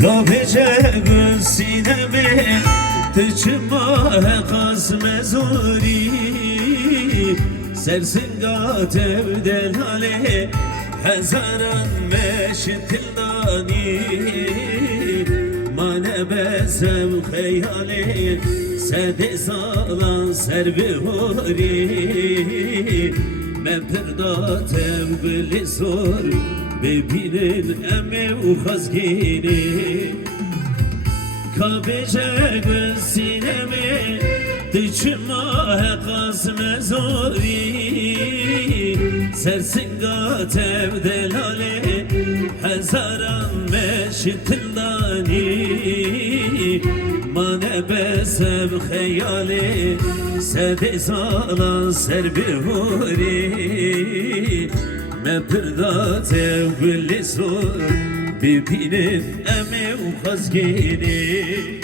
Kabece gül sineme tıçıma kazme zori Sersin gatev delale hezaran meştildani Mane bezev kheyale sede zalan serbihori Mepirda tevgili zor bebinin emev khazgini Kabece gül sinemi dıçıma kazme zori Sersin gatev delale hezaran meştildani Mane besev kheyale sede zalan serbihori Mepirda tevgili zor bebinin emev khazgini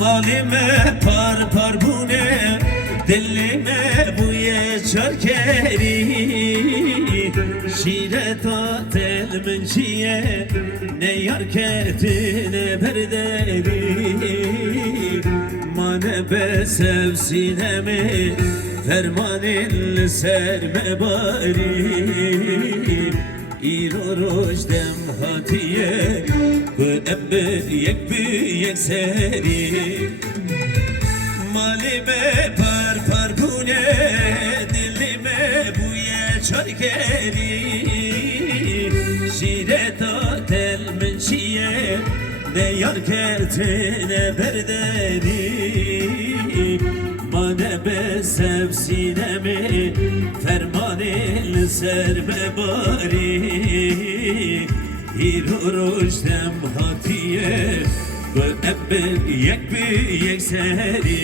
Malime par par bu ne Dillime bu ye çarkeri Şire ta telmin şiye Ne yar ketine berderi Mane besev sinemi Fermanil serme bari İro rojdem hatiye Ebbe yek büyek seri Malime par par bu ne Dillime bu ye çarkeri Şire ta telmin şiye Ne yar kertine berderi Mane besev sinemi Fermanil serbe bari İro rojdem hatiye Ve ebbe yek büyek seri